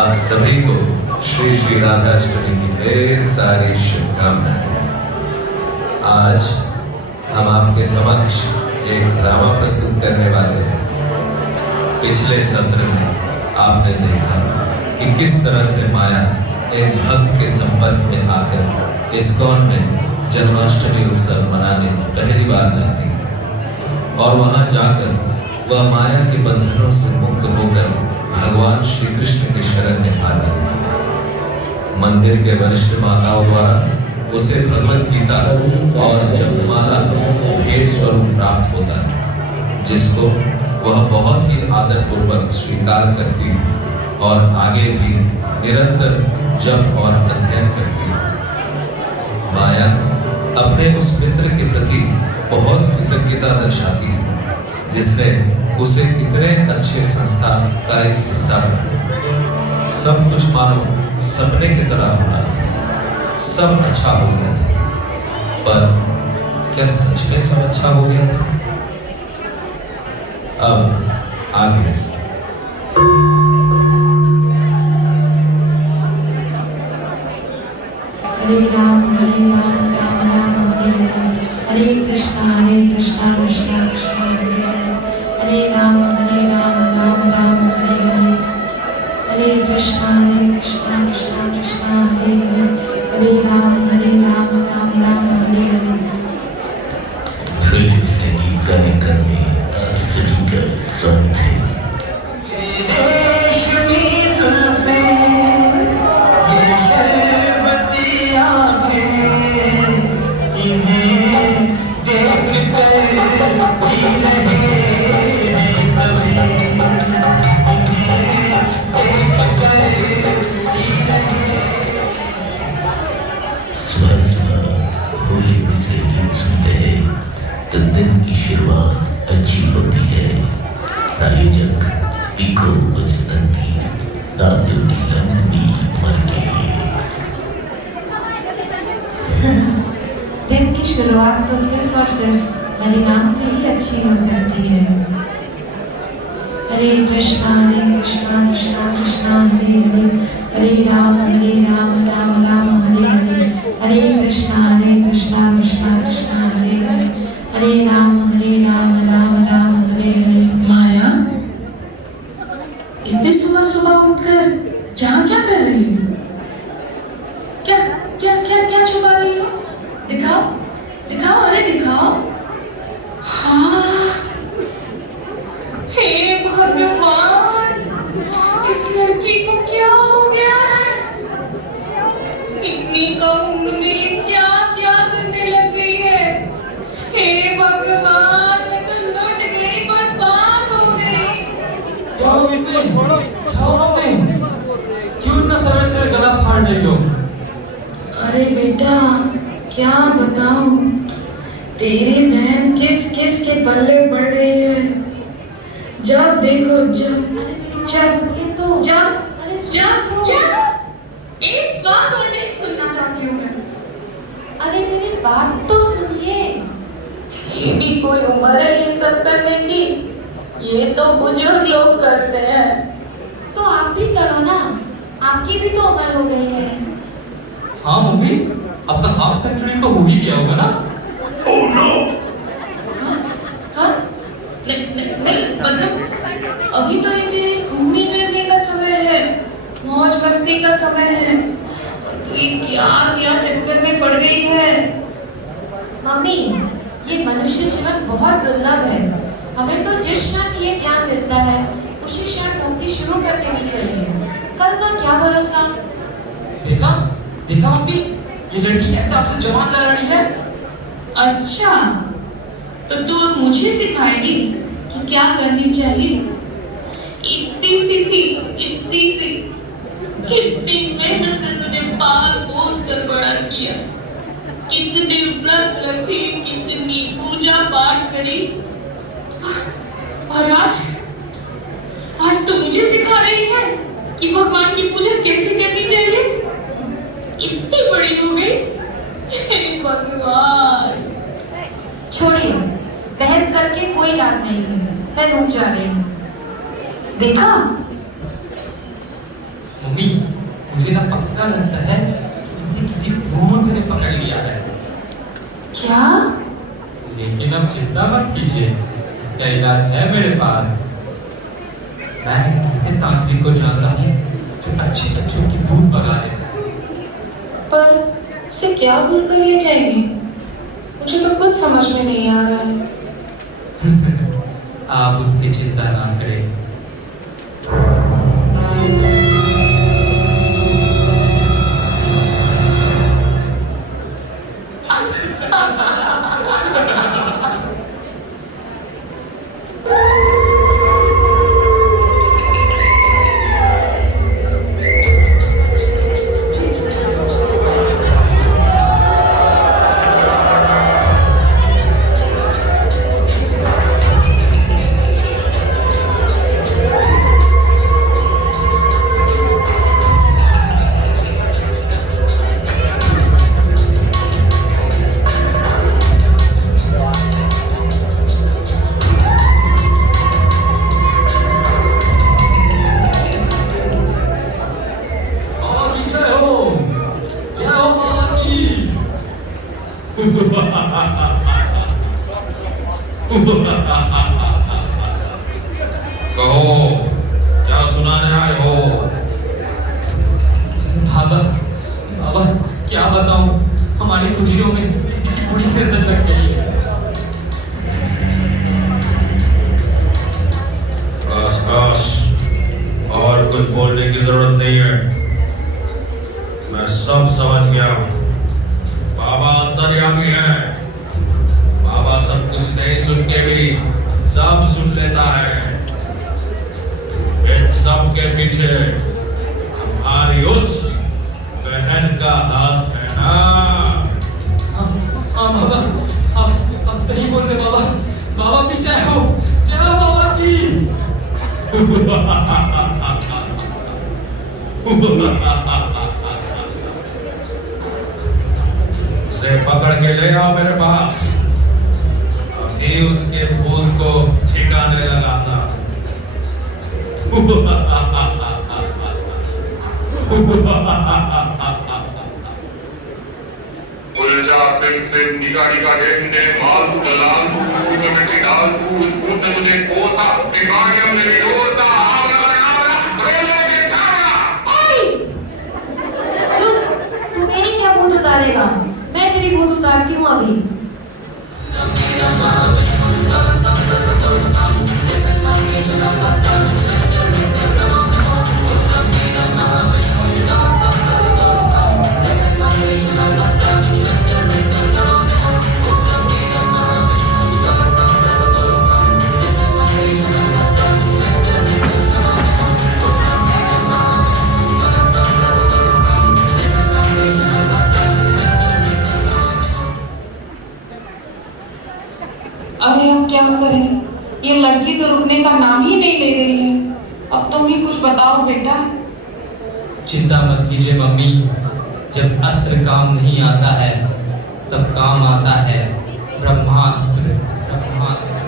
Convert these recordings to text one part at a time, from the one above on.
आप सभी को श्री श्री राधाष्टमी की ढेर सारी शुभकामनाएं। आज हम आपके समक्ष एक ड्रामा प्रस्तुत करने वाले हैं। पिछले सत्र में आपने देखा कि किस तरह से माया एक भक्त के संपर्क में आकर इस्कॉन में जन्माष्टमी उत्सव मनाने पहली बार जाती है और वहां जाकर वह माया के बंधनों से मुक्त होकर भगवान श्री कृष्ण के शरण में आ जाती है। मंदिर के वरिष्ठ माताओं द्वारा उसे भगवत गीता और जपमाला भेंट स्वरूप प्राप्त होता है, जिसको वह बहुत ही आदर पूर्वक स्वीकार करती है और आगे भी निरंतर जप और अध्ययन करती है। माया अपने उस मित्र के प्रति बहुत कृतज्ञता दर्शाती है जिसने उसे इतने अच्छे संस्थान का एक हिस्सा बनाया। सब कुछ मानो सपने की तरह हो रहा था, सब अच्छा हो गया था, पर क्या सच में सब अच्छा हो गया था? अब आगे हरे राम राम राम हरे राम, हरे कृष्णा कृष्णा कृष्णा हरे हरे, हरे राम राम राम हरे हरे, हरे कृष्णा कृष्णा कृष्णा हरे हरे, हरे राम राम हरे हरे। भोले मिश्र गीत कार्यक्रम में आप सभी का स्वागत है। तो दिन की शुरुआत अच्छी होती है। प्रायोजक इको उजतंती दादू की लंबी उम्र के लिए। दिन की शुरुआत तो सिर्फ और सिर्फ हरि नाम से ही अच्छी हो सकती है। हरे कृष्णा कृष्णा कृष्णा हरे हरे, हरे राम राम हरे हरे, हरे कृष्णा कृष्णा कृष्णा हरे हरे, हरे राम राम हरे हरे। माया, इतनी सुबह सुबह उठकर यहाँ क्या कर रही हो? क्या क्या क्या क्या छुपा रही हो? दिखाओ दिखाओ, अरे दिखाओ। हाँ, हे भगवान, इस लड़की को क्या हो गया है? इतनी कम उम्र में क्या क्या करने लग गई है? हे भगवान, मैं तो लुट गई, बर्बाद हो गई। क्या हो विपिन? क्या हो मम्मी? क्यों इतना समय से गला फाड़ रही हो? अरे बेटा, क्या बताऊं, तेरी बहन किस किस के पल्ले पड़ गई है। जब देखो जब एक बात और नहीं सुनना चाहती हूँ मैं। अरे मेरी बात तो सुनिए। ये भी कोई उम्र है ये सब करने की? ये तो बुजुर्ग लोग करते हैं। तो आप भी करो ना, आपकी भी तो उम्र हो गई है। हाँ मम्मी, अब तक हाफ सेंचुरी तो हो ही गया होगा ना? Oh no! हाँ? नहीं, मतलब अभी तो ये घूमने फिरने का समय है, मौज मस्ती का समय है। तो ये क्या क्या चक्कर में पड़ गई है? मम्मी, ये मनुष्य जीवन बहुत दुर्लभ है। हमें तो जिस क्षण ये ज्ञान मिलता है उसी क्षण भक्ति शुरू कर देनी चाहिए। कल का क्या भरोसा। देखा देखा मम्मी, ये लड़की कैसे आपसे जवान लड़ा रही है। अच्छा, तो तू अब मुझे सिखाएगी कि क्या करनी चाहिए? इतनी सी थी, इतनी सी, कितनी मेहनत से तुझे पाल पोस कर बड़ा किया, कितने व्रत रखे, कितनी पूजा पाठ करी, और आज तो मुझे सिखा रही है कि भगवान की पूजा कैसे करनी चाहिए। इतनी बड़ी हो गई, हे भगवान। छोड़िए, बहस करके कोई लाभ नहीं है। मैं रुक जा रही हूँ। देखा, मम्मी, मुझे ना पक्का लगता है कि इसे किसी भूत ने पकड़ लिया है। क्या? लेकिन अब चिंता मत कीजिए, इसका इलाज है मेरे पास। मैं एक ऐसे तांत्रिक को जानता हूँ जो अच्छे बच्चों की भूत भगा देता है। पर उसे क्या भूल कर ले जाएंगे? मुझे तो कुछ समझ में नहीं आ रहा है। आप उसकी चिंता ना करें। कहो, क्या सुनाने आए हो? बाबा, बाबा क्या बताऊं, हमारी खुशियों में किसी की बुरी नजर लग गई है। बस बस, और कुछ बोलने की जरूरत नहीं है। मैं सब समझ गया। बाबा अंतर्यामी है। बाबा सब कुछ नहीं सुन के भी सब सुन लेता है। इन सब के पीछे हमारी उस बहन का हाथ है ना? हाँ बाबा, आप सही बोल रहे बाबा। बाबा की जय हो बाबा की। उसे पकड़ के ले आओ मेरे पास। अभी उसके भूत को ठिकाने लगाता। उलझा सिम निका निका डेंडे माल तू दलाल तू भूत में चिढ़ाल तू उस भूत ने तुझे कोसा दिमाग में रोसा आवरा रोले के छावरा। रुक, तू मेरी क्या भूत उतारेगा? मैं तेरी भूत उतारती हूँ अभी। अरे हम क्या करें? ये लड़की तो रुकने का नाम ही नहीं ले रही है। अब तुम ही कुछ बताओ बेटा। चिंता मत कीजिए मम्मी, जब अस्त्र काम नहीं आता है तब काम आता है ब्रह्मास्त्र। ब्रह्मास्त्र,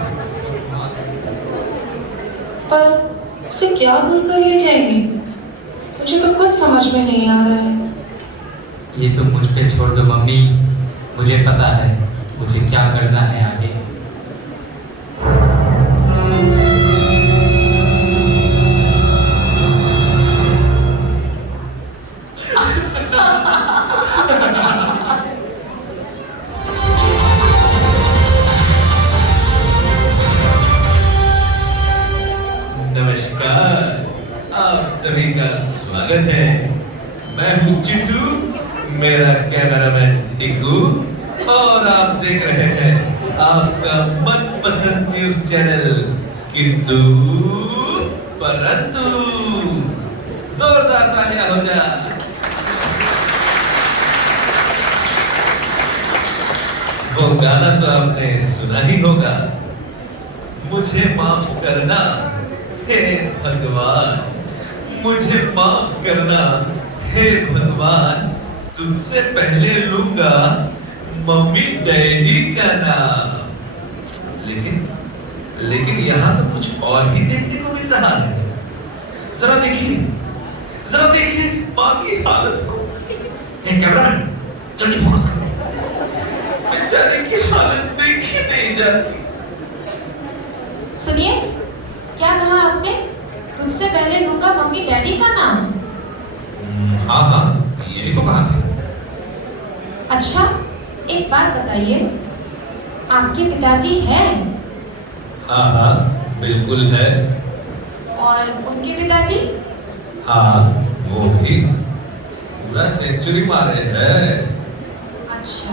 ब्रह्मास्त्र। पर उसे क्या भूल कर ले जाएंगे? मुझे तो कुछ समझ में नहीं आ रहा है। ये तो मुझ पे छोड़ दो मम्मी, मुझे पता है मुझे क्या करना है आगे। नमस्कार, आप सभी का स्वागत है। मैं हूँ चिट्टू, मेरा कैमरामैन टिकू, और आप देख रहे हैं आपका मनपसंद न्यूज चैनल किंतु परंतु। जोरदार तालियां हो जा। वो गाना तो आपने सुना ही होगा, मुझे माफ करना हे भगवान, मुझे माफ करना हे भगवान, तुझसे पहले लूंगा मम्मी डैडी का नाम। लेकिन यहाँ तो कुछ और ही देखने को मिल रहा है। जरा देखिए, जरा देखिए इस माँ की हालत को। हे कैमरामैन, जल्दी फोकस करो। बेचारे की हालत देखी नहीं जाती। सुनिए, क्या कहा आपने? तुझसे पहले लूंगा मम्मी डैडी का नाम। हाँ हाँ, यही तो कहा था। अच्छा, एक बात बताइए, आपके पिताजी हैं? हाँ हाँ, बिल्कुल है। और उनके पिताजी? हाँ, वो भी पूरा सेंचुरी मारे हैं। अच्छा,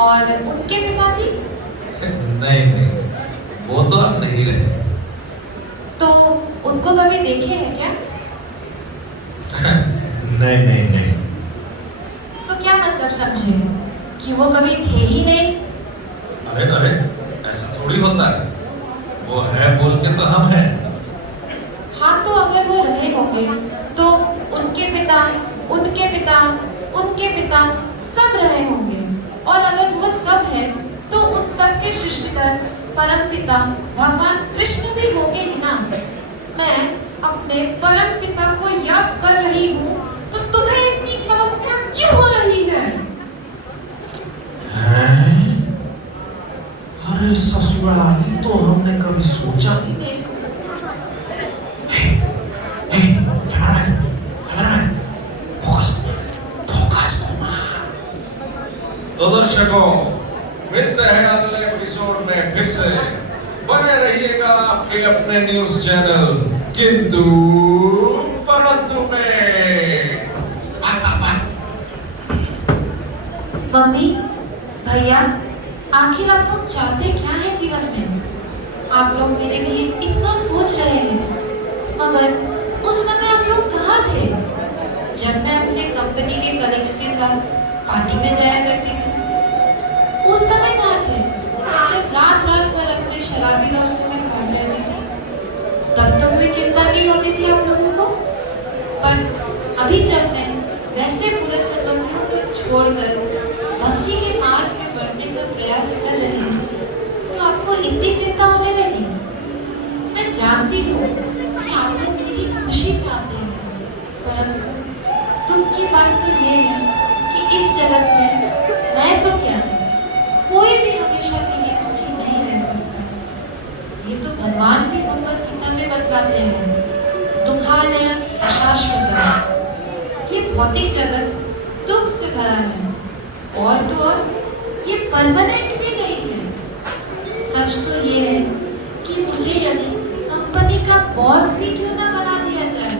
और उनके पिताजी? नहीं नहीं, वो तो अब नहीं रहे। तो उनको कभी देखे हैं क्या? नहीं नहीं नहीं। तो क्या मतलब समझे कि वो कभी थे ही नहीं? अरे अरे, ऐसा थोड़ी होता है। वो है बोल के तो हम हैं। हाँ, तो अगर वो रहे होंगे तो उनके पिता, उनके पिता, उनके पिता सब रहे होंगे। और अगर वो सब है तो उन सब के सृष्टिकर परम पिता भगवान कृष्ण भी होंगे ही ना। मैं अपने परम पिता को याद कर रही हूँ, तो तुम्हें इतनी समस्या क्यों हो रही है? अरे ससुरा, ये तो हमने कभी सोचा ही नहीं। कैमरामैन, कैमरामैन, फोकस घुमा। तो दर्शकों, मिलते हैं अगले एपिसोड में फिर से। बने रहिएगा आपके अपने न्यूज चैनल किंतु परंतु में। बाय। मम्मी, भैया, आखिर आप लोग चाहते क्या है जीवन में? आप लोग मेरे लिए इतना सोच रहे हैं, मगर उस समय आप लोग कहाँ थे जब मैं अपने कंपनी के कलीग्स के साथ पार्टी में जाया करती थी? उस समय कहाँ थे जब रात भर अपने शराबी दोस्तों के साथ रहती थी? तब तो कोई चिंता नहीं होती थी आप लोगों को। पर अभी जब मैं वैसे बुरे संगतियों को छोड़कर भक्ति के मार्ग में बढ़ने का प्रयास कर रही हूँ, तो आपको इतनी चिंता होने लगी। मैं जानती हूँ कि आप लोग मेरी खुशी चाहते हैं, परंतु दुख की बात तो ये है कि इस जगत में मैं तो क्या, कोई भी हमेशा के लिए सुखी नहीं रह सकता। ये तो भगवान भी भगवत गीता में बतलाते हैं, दुखालय अशाश्वतः। ये भौतिक जगत दुख से भरा है, और तो और ये परमानेंट भी नहीं है। सच तो ये है कि मुझे यदि कंपनी का बॉस भी क्यों ना बना दिया जाए,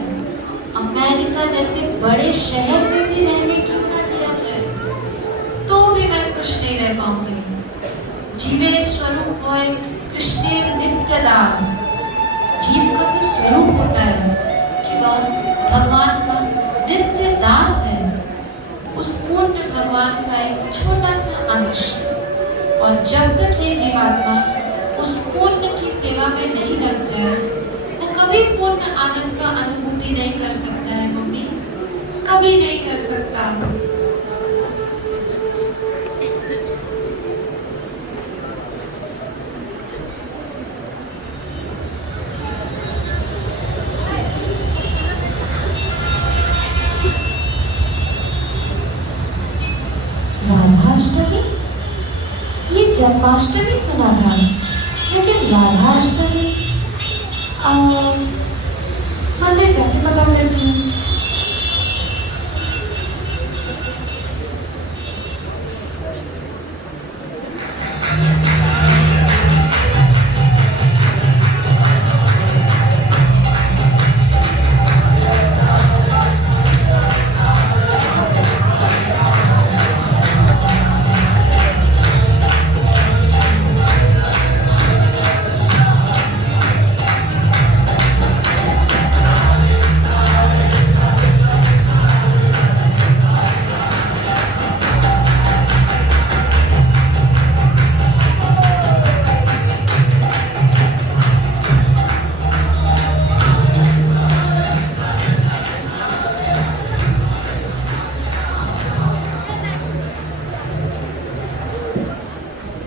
अमेरिका जैसे बड़े शहर में भी रहने क्यों ना दिया जाए, तो भी मैं खुश नहीं रह पाऊंगी। जीवे स्वरूप होए कृष्णेर नित्य दास। जीव का तो स्वरूप होता है कि वह भगवान का नित्य दास है, उस पूर्ण भगवान का एक छोटा सा अंश। और जब तक ये जीवात्मा उस पूर्ण की सेवा में नहीं लग जाए, वो कभी पूर्ण आनंद का अनुभूति नहीं कर सकता है मम्मी, कभी नहीं कर सकता। राधाष्टमी? ये जन्माष्टमी सुना था, लेकिन राधाष्टमी मंदिर जाके पता करती हूँ।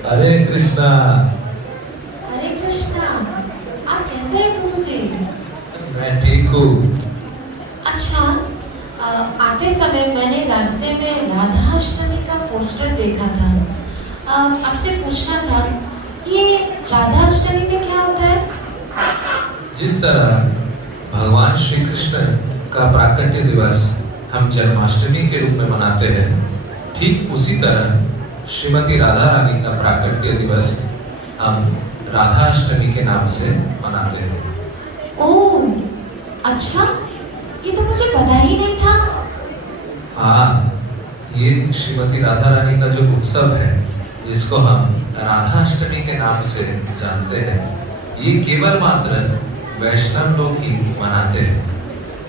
हरे कृष्णा। हरे कृष्णा। आप कैसे हैं प्रभु जी? मैं ठीक हूँ। अच्छा, आते समय मैंने रास्ते में राधा अष्टमी का पोस्टर देखा था। आपसे पूछना था, ये राधा अष्टमी में क्या होता है? जिस तरह भगवान श्री कृष्ण का प्राकट्य दिवस हम जन्माष्टमी के रूप में मनाते हैं, ठीक उसी तरह श्रीमती राधा रानी का प्राकट्य दिवस हम राधा अष्टमी के नाम से मनाते हैं। ओह, अच्छा, ये तो मुझे पता ही नहीं था। हाँ, ये श्रीमती राधा रानी का जो उत्सव है, जिसको हम राधा अष्टमी के नाम से जानते हैं, ये केवल मात्र वैष्णव लोग ही मनाते हैं,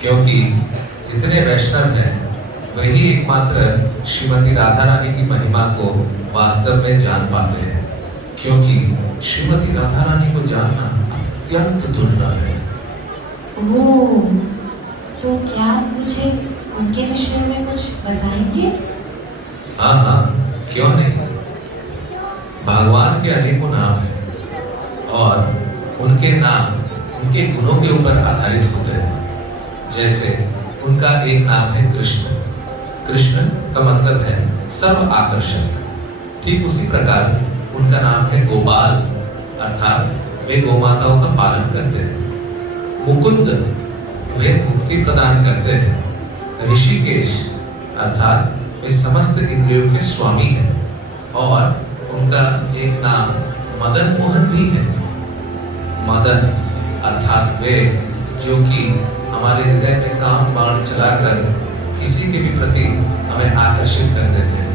क्योंकि जितने वैष्णव हैं वही एकमात्र श्रीमती राधा रानी की महिमा को वास्तव में जान पाते हैं, क्योंकि श्रीमती राधा रानी को जानना अत्यंत दुर्लभ है। ओह, तो क्या आप मुझे उनके विषय में कुछ बताएंगे? हाँ हाँ, क्यों नहीं। भगवान के अनेकों नाम हैं और उनके नाम उनके गुणों के ऊपर आधारित होते हैं। जैसे उनका एक नाम है कृष्ण। कृष्ण का मतलब है सर्व आकर्षक। ठीक उसी प्रकार उनका नाम है गोपाल, अर्थात वे गोमाताओं का पालन करते हैं। मुकुंद, वे मुक्ति प्रदान करते हैं। ऋषिकेश, अर्थात वे समस्त इंद्रियों के स्वामी हैं। और उनका एक नाम मदन मोहन भी है। मदन अर्थात वे जो कि हमारे हृदय में काम बाण चलाकर किसी के भी प्रति हमें आकर्षित कर देते हैं,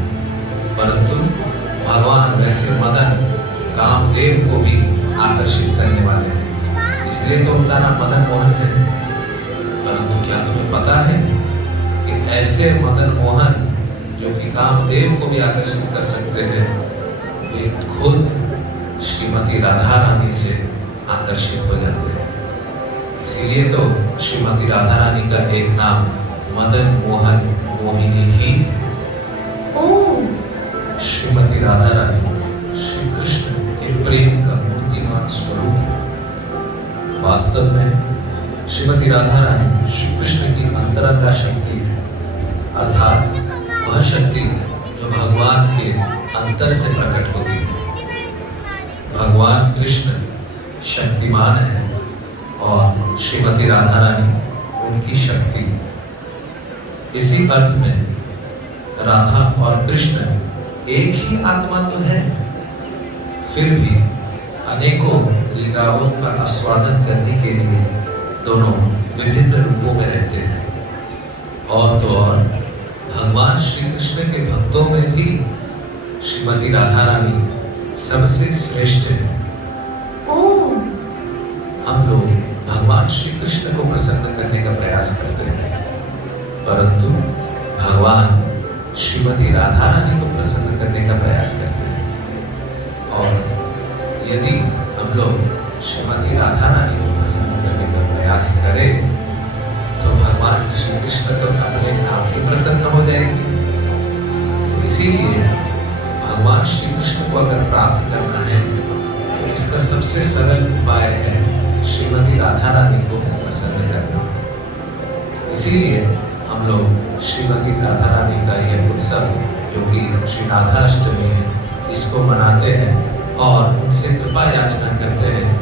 परंतु भगवान वैसे मदन कामदेव को भी आकर्षित करने वाले हैं, इसलिए तो उनका नाम मदन मोहन है। परंतु क्या तुम्हें पता है कि ऐसे मदन मोहन जो कि कामदेव को भी आकर्षित कर सकते हैं, वे खुद श्रीमती राधा रानी से आकर्षित हो जाते हैं। इसीलिए तो श्रीमती राधा रानी का एक नाम मदन मोहन मोहिनी भी। ओह, श्रीमती राधा रानी श्री कृष्ण के प्रेम का मूर्तिमान स्वरूप है। वास्तव में श्रीमती राधा रानी श्री कृष्ण की अंतरंगा शक्ति है, अर्थात वह शक्ति जो भगवान के अंतर से प्रकट होती है। भगवान कृष्ण शक्तिमान है और श्रीमती राधा रानी उनकी शक्ति। इसी अर्थ में राधा और कृष्ण एक ही आत्मा तो है, फिर भी अनेकों लीलाओं का आस्वादन करने के लिए दोनों विभिन्न रूपों में रहते हैं। और तो और भगवान श्री कृष्ण के भक्तों में भी श्रीमती राधा रानी सबसे श्रेष्ठ है। ओह, हम लोग भगवान श्री कृष्ण को प्रसन्न करने का प्रयास करते हैं, परंतु भगवान श्रीमती राधा रानी को प्रसन्न करने का प्रयास करते हैं। और यदि हम लोग श्रीमती राधा रानी को प्रसन्न करने का प्रयास करें तो भगवान श्री कृष्ण तो अपने आप ही प्रसन्न हो जाएंगे। तो इसीलिए भगवान श्री कृष्ण को अगर प्राप्त करना है तो इसका सबसे सरल उपाय है श्रीमती राधा रानी को प्रसन्न करना। इसीलिए हम लोग श्रीमती राधा रानी का यह उत्सव जो कि श्री राधा अष्टमी है, इसको मनाते हैं और उनसे कृपा याचना करते हैं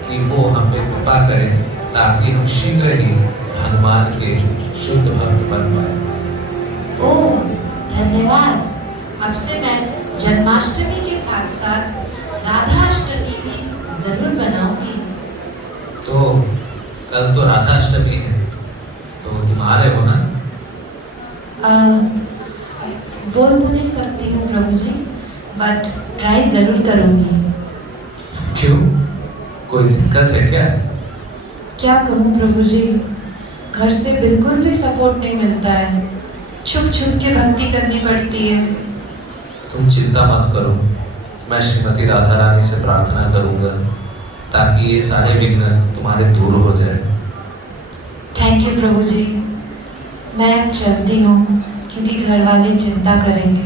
कि वो हम पे कृपा करें ताकि हम शीघ्र ही भगवान के शुद्ध भक्त बन पाए। ओह, धन्यवाद। अब से मैं जन्माष्टमी के साथ साथ राधा अष्टमी भी जरूर बनाऊंगी। तो कल तो राधा अष्टमी है, तो तुम आ रहे हो ना? बोल तो नहीं सकती हूँ प्रभु जी, बट ट्राई जरूर करूंगी। क्यों, कोई दिक्कत है क्या? क्या कहूँ प्रभु जी, घर से बिल्कुल भी सपोर्ट नहीं मिलता है। छुप छुप के भक्ति करनी पड़ती है। तुम चिंता मत करो, मैं श्रीमती राधा रानी से प्रार्थना करूंगा ताकि ये सारे विघ्न तुम्हारे दूर हो जाए। थैंक यू प्रभु जी। मैं अब चलती हूँ क्योंकि घर वाले चिंता करेंगे।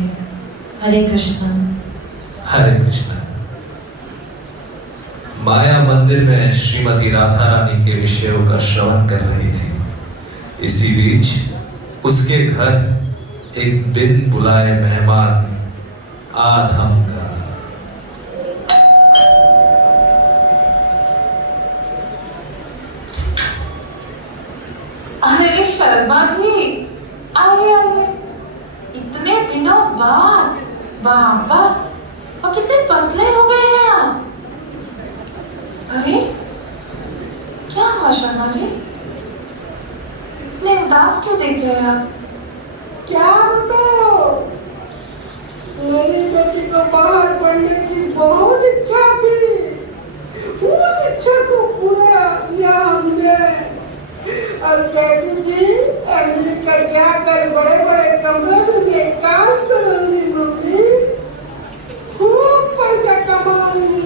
हरे कृष्ण। हरे कृष्ण। माया मंदिर में श्रीमती राधा रानी के विषयों का श्रवण कर रही थी। इसी बीच उसके घर एक बिन बुलाए मेहमान आधम का। अरे शर्मा जी, आए आए, इतने दिनों बाद। बाबा, और कितने पतले हो गए हैं आप। अरे क्या हुआ शर्मा जी, इतने उदास क्यों देख रहे हैं आप। क्या बताओ, मेरी बेटी को बाहर पढ़ने की बहुत इच्छा थी। उस इच्छा को पूरा किया हमने। और कहती थी अमेरिका जाकर बड़े बड़े कंपनी में काम करूंगी मम्मी, खूब पैसा कमाऊंगी।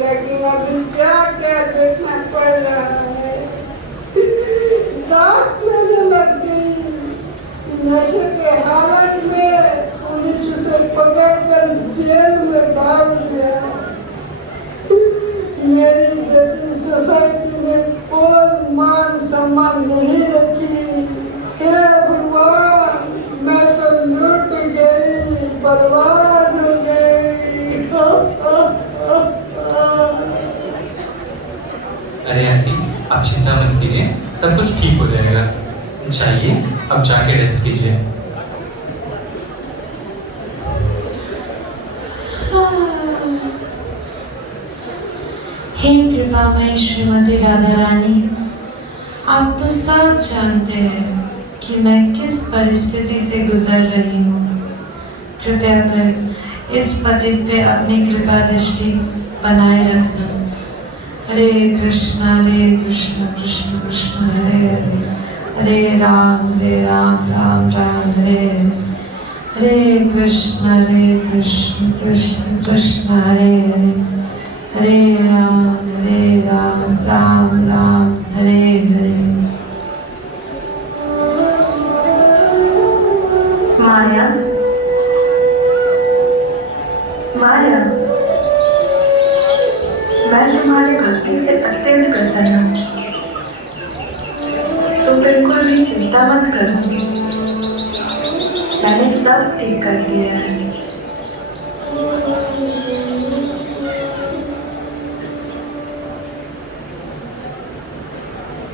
लेकिन अभी क्या क्या देखना पड़ रहा है। ड्रग्स लेने लग गई, नशे के हालत में पुलिस उसे पकड़कर जेल में डाल दिया। मेरी बेटी सोसाइटी में कोई मान सम्मान नहीं रखी। हे भगवान, मैं तो लूट गई, बर्बाद हो गई। अरे आंटी, आप चिंता मत कीजिए, सब कुछ ठीक हो जाएगा। जाइए, अब जाके रेस्ट कीजिए। हे कृपामयी श्रीमती राधा रानी, आप तो सब जानते हैं कि मैं किस परिस्थिति से गुजर रही हूँ। कृपया कर इस पतित पे अपनी कृपा दृष्टि बनाए रखना। हरे कृष्ण कृष्ण कृष्ण हरे हरे, हरे राम राम राम हरे हरे, हरे कृष्ण कृष्ण कृष्ण हरे हरे, हरे राम राम राम हरे हरे। माया, माया, मैं तुम्हारी भक्ति से अत्यंत प्रसन्न हूँ। तुम बिल्कुल भी चिंता मत करो, मैंने सब ठीक कर दिया है।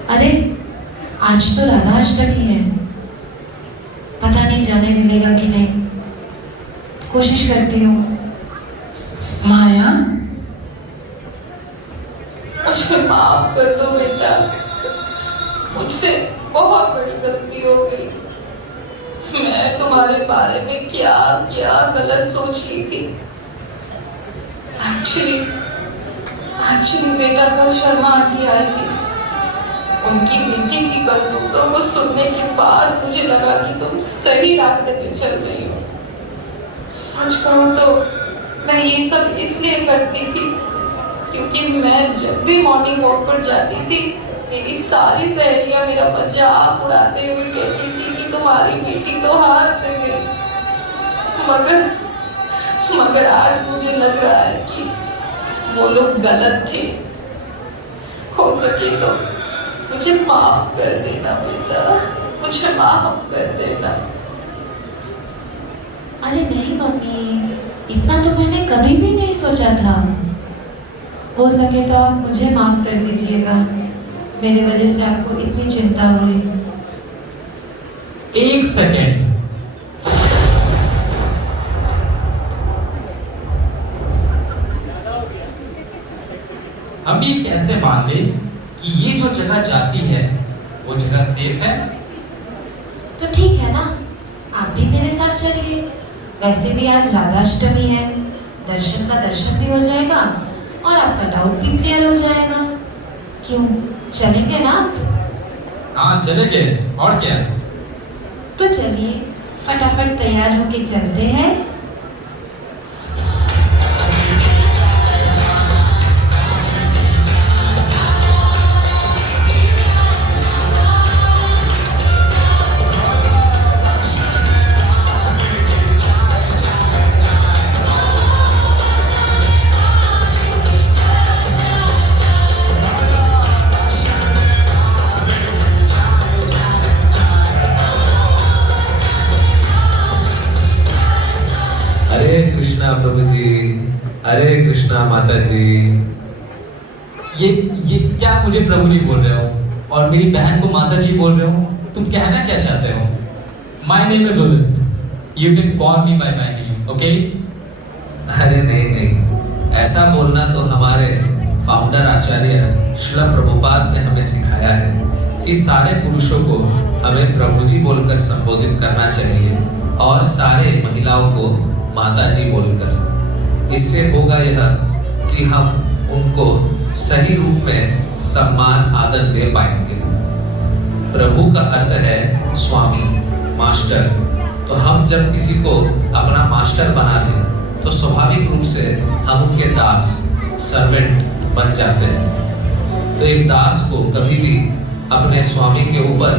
अरे आज तो राधा अष्टमी है, पता नहीं जाने मिलेगा कि नहीं। कोशिश करती हूँ। माया, मुझे माफ कर दो बेटा, मुझसे बहुत बड़ी गलती हो गई। मैं तुम्हारे बारे में क्या क्या गलत सोच ली थी। एक्चुअली बेटा कल शर्मा आंटी आई थी। उनकी बेटी की करतूतों को सुनने के बाद मुझे लगा कि तुम सही रास्ते पे चल रही हो। सच कहूं तो मैं ये सब इसलिए करती थी क्योंकि मैं जब भी मॉर्निंग वॉक पर जाती थी, मेरी सारी सहेलियां मेरा मजाक उड़ाते हुए कहती थी कि तुम्हारी बेटी तो हार से गई। मगर आज मुझे लग रहा है कि वो लोग गलत थे। हो सके तो मुझे माफ कर देना बेटा, मुझे माफ कर देना। अरे नहीं मम्मी, इतना तो मैंने कभी भी नहीं सोचा था। हो सके तो आप मुझे माफ कर दीजिएगा, मेरे वजह से आपको इतनी चिंता हुई। एक सेकेंड, हम ये कैसे मान ले कि ये जो जगह जाती है वो जगह सेफ है? तो ठीक है ना, आप भी मेरे साथ चलिए। वैसे भी आज राधाष्टमी है, दर्शन का दर्शन भी हो जाएगा और आपका डाउट भी क्लियर हो जाएगा। क्यों, चलेंगे ना आप? हाँ चलेंगे, और क्या। तो चलिए फटाफट तैयार होके चलते हैं। हरे कृष्णा माता जी। ये क्या मुझे प्रभु जी बोल रहे हो और मेरी बहन को माता जी बोल रहे हो? तुम कहना क्या चाहते हो? My name is Udit, you can call me by my name, okay? अरे नहीं नहीं, ऐसा बोलना तो हमारे फाउंडर आचार्य श्रील प्रभुपाद ने हमें सिखाया है कि सारे पुरुषों को हमें प्रभु जी बोलकर संबोधित करना चाहिए और सारे महिलाओं को माता जी बोलकर। इससे होगा यह कि हम उनको सही रूप में सम्मान आदर दे पाएंगे। प्रभु का अर्थ है स्वामी, मास्टर। तो हम जब किसी को अपना मास्टर बना लें तो स्वाभाविक रूप से हम उनके दास, सर्वेंट बन जाते हैं। तो एक दास को कभी भी अपने स्वामी के ऊपर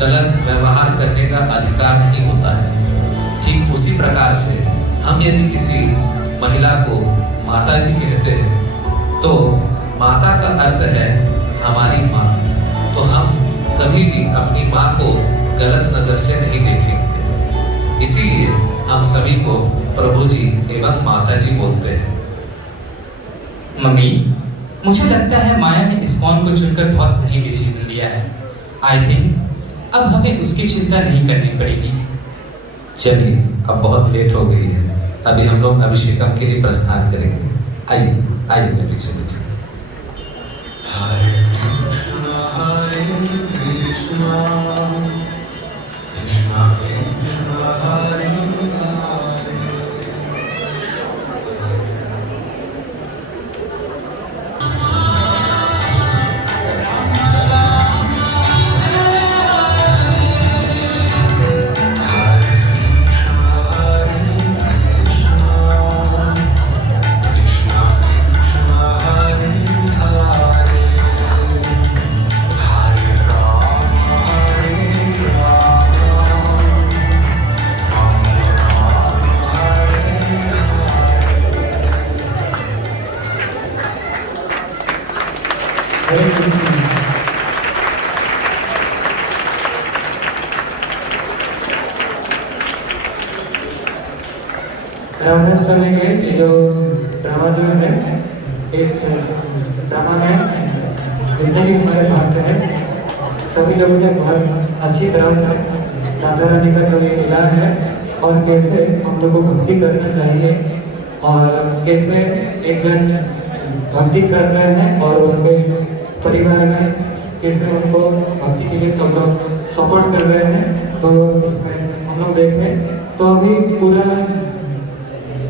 गलत व्यवहार करने का अधिकार नहीं होता है। ठीक उसी प्रकार से हम यदि किसी महिला को माता जी कहते हैं तो माता का अर्थ है हमारी माँ। तो हम कभी भी अपनी माँ को गलत नजर से नहीं देखेंगे। इसीलिए हम सभी को प्रभु जी एवं माता जी बोलते हैं। मम्मी, मुझे लगता है माया ने इस्कॉन को चुनकर बहुत सही डिसीजन लिया है। आई थिंक अब हमें उसकी चिंता नहीं करनी पड़ेगी। चलिए, अब बहुत लेट हो गई है, अभी हम लोग अभिषेकम के लिए प्रस्थान करेंगे। आइए आइए मेरे पीछे पीछे। हरे कृष्णा कृष्णा कृष्णा हरे हरे। राधाष्टमी के ये जो ड्रामा जो है, इस ड्रामा में जितने भी हमारे भक्त हैं सभी लोगों ने बहुत अच्छी तरह से राधा रानी का जो ये लीला है और कैसे हम लोग को भक्ति करना चाहिए और कैसे एक जन भक्ति कर रहे हैं और उनके परिवार में कैसे उनको भक्ति के लिए सब लोग सपोर्ट कर रहे हैं। तो इसमें हम लोग देखें तो अभी पूरा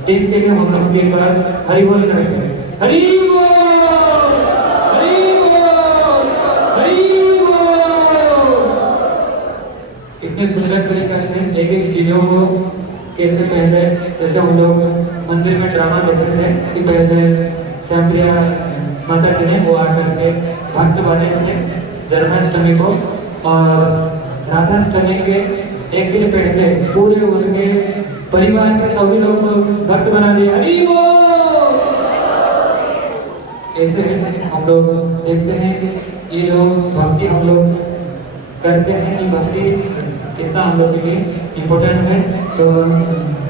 टीम के लिए हम लोग 3 बार हरि बोल करके हरि बोल, हरि बोल, हरि बोल। इतने सुंदर तरीके से एक एक चीजों को कैसे पहले जैसे हम लोग मंदिर में ड्रामा देखते थे कि पहले श्यामप्रिया माता जी ने वो आकर के भक्त बने थे जन्माष्टमी को और राधाष्टमी के एक दिन पहले पूरे उनके परिवार के सभी लोग भक्त बना दिए हरि बोल। ऐसे हम लोग देखते हैं कि ये जो भक्ति हम लोग करते हैं कि भक्ति कितना हम लोग के लिए इम्पोर्टेंट है। तो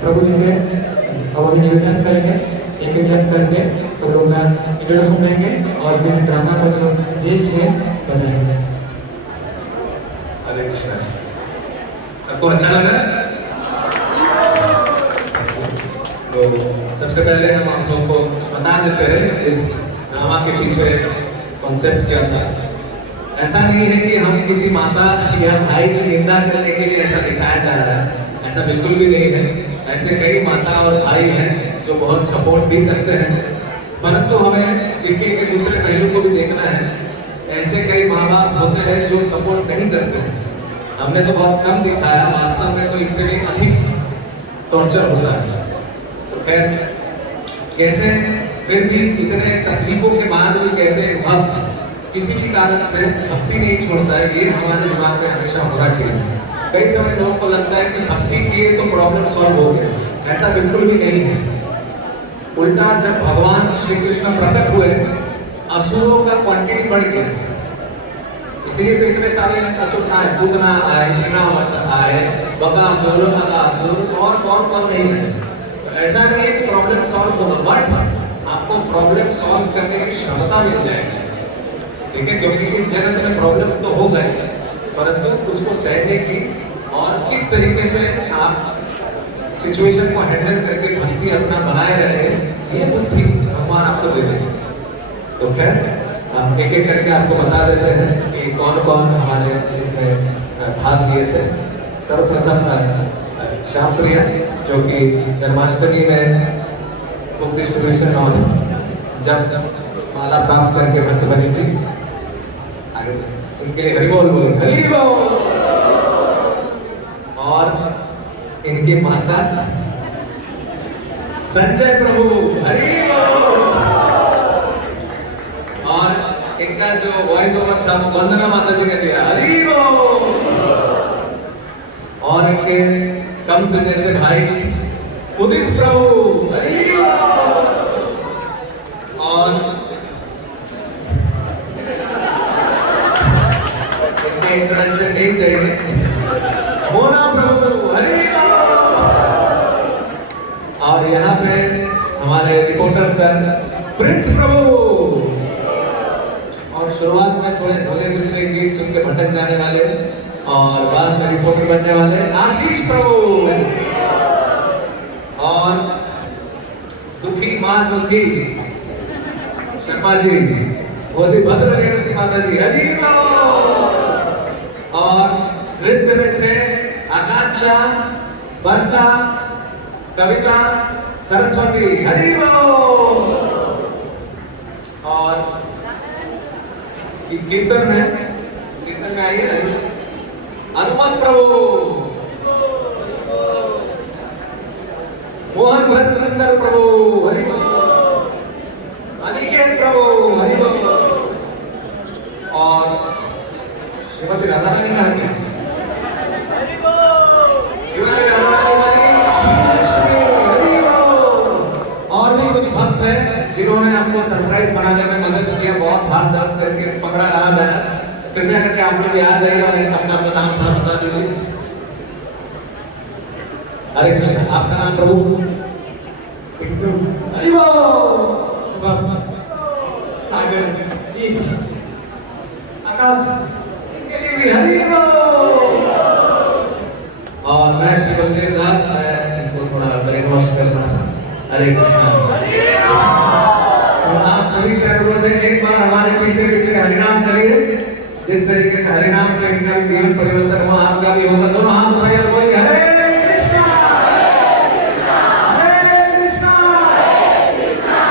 प्रभु जी से अब अभी निवेदन करेंगे एक एक जन करके सब लोग का इंट्रोडक्शन देंगे और फिर ड्रामा का जो जेस्ट है बताएंगे। हरे कृष्णा। सबको अच्छा लगा? तो सबसे पहले हम आप लोगों को बता देते हैं इस ड्रामा के पीछे कॉन्सेप्ट क्या था। ऐसा नहीं है कि हम किसी माता या भाई की निंदा करने के लिए ऐसा दिखाया जा रहा है, ऐसा बिल्कुल भी नहीं है। ऐसे कई माता और भाई हैं जो बहुत सपोर्ट भी करते हैं, परंतु हमें सिक्के के दूसरे पहलू को भी देखना है। ऐसे कई माँ बाप होते हैं जो सपोर्ट नहीं करते। हमने तो बहुत कम दिखाया, वास्तव में तो इससे भी अधिक टॉर्चर होता है। तो खैर, कैसे फिर भी इतने तकलीफों के बाद भी कैसे भक्त किसी भी कारण से भक्ति नहीं छोड़ता है, ये हमारे दिमाग में हमेशा होना चाहिए। कई समय लोगों को लगता है कि भक्ति किए तो प्रॉब्लम सॉल्व हो गए, ऐसा बिल्कुल भी नहीं है। उल्टा जब भगवान श्री कृष्ण प्रकट हुए, असुरों का क्वांटिटी बढ़ गया। इसलिए तो इतने सारे असुर आए, पूतना आए, दिनावत आए, बकासुर, अगासुर और कौन कौन नहीं है। तो ऐसा नहीं है कि प्रॉब्लम सॉल्व होगा, बट आपको प्रॉब्लम सॉल्व करने की क्षमता मिल जाएगी, ठीक है, क्योंकि इस जगत में प्रॉब्लम्स तो होगा ही, परंतु उसको सहने की और किस तरीके से आप सिचुएशन को हैंडल करके भक्ति अपना बनाए रहे, ये बुद्धि भगवान आपको दे देंगे। तो खैर हम एक एक करके आपको बता देते हैं कि कौन कौन हमारे इसमें भाग लिए थे। सर्वप्रथम श्याम प्रिया, जो कि जन्माष्टमी में बुक डिस्ट्रीब्यूशन और जब माला प्राप्त करके भक्त बनी थी, आगे उनके लिए हरि बोल बोल हरि बोल। और इनकी माता संजय प्रभु हरि बोल। और इनका जो वॉइस ओवर था वो वंदना माता जी ने दिया हरि बोल। और इनके कम से जैसे भाई उदित प्रभु हरि बोल। और इनके इंट्रोडक्शन नहीं चाहिए, मोना प्रभु हरि बोल। और यहाँ पे हमारे रिपोर्टर सर प्रिंस प्रभु। और शुरुआत में थोड़े भोले बिसरे गीत सुन के भटक जाने वाले और बाद में रिपोर्टर बनने वाले आशीष प्रभु। और दुखी माँ जो थी शर्मा जी, वो थी भद्र रेवती माता जी हरि बोल। और नृत्य में थे आकांक्षा, वर्षा, कविता, सरस्वती हरि बोल। और कीर्तन में आइए हनुमत प्रभु, मोहन व्रत सुंदर प्रभु हरि बोल, अनिकेत प्रभु हरि बोल। और श्रीमती राधा रानी कहाँ गई? श्रीमती राधा रानी वाली श्री लक्ष्मी हरि बोल। और भी कुछ भक्त हैं जिन्होंने आपको सरप्राइज बनाने में मदद किया, बहुत हाथ दर्द करके पकड़ा रहा बैनर। कृपया करके आप लोग आ जाइए और अपना अपना नाम थोड़ा बता दीजिए। हरे कृष्ण। आपका नाम प्रभु? हरि बोल। शुभम, सागर, दीप, आकाश, इनके लिए भी हरि बोल। और मैं श्री बलदेव दास, मैं इनको थोड़ा ब्रेन वॉश करना। हरे कृष्ण। तो आप सभी से अनुरोध है, एक बार हमारे पीछे पीछे हरिनाम करिए। जिस तरीके से हरिनाम से इनका भी जीवन परिवर्तन हुआ, आपका भी होगा। दोनों हाथ उठाइए और बोलिए हरे कृष्णा हरे कृष्णा कृष्णा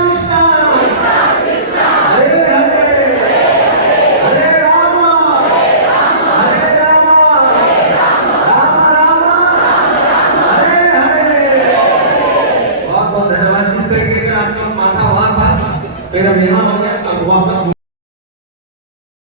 कृष्णा हरे हरे हरे राम राम राम हरे हरे। बहुत बहुत धन्यवाद। जिस तरीके से आपका माथा वहां था, फिर अब यहाँ हो गया, अब वापस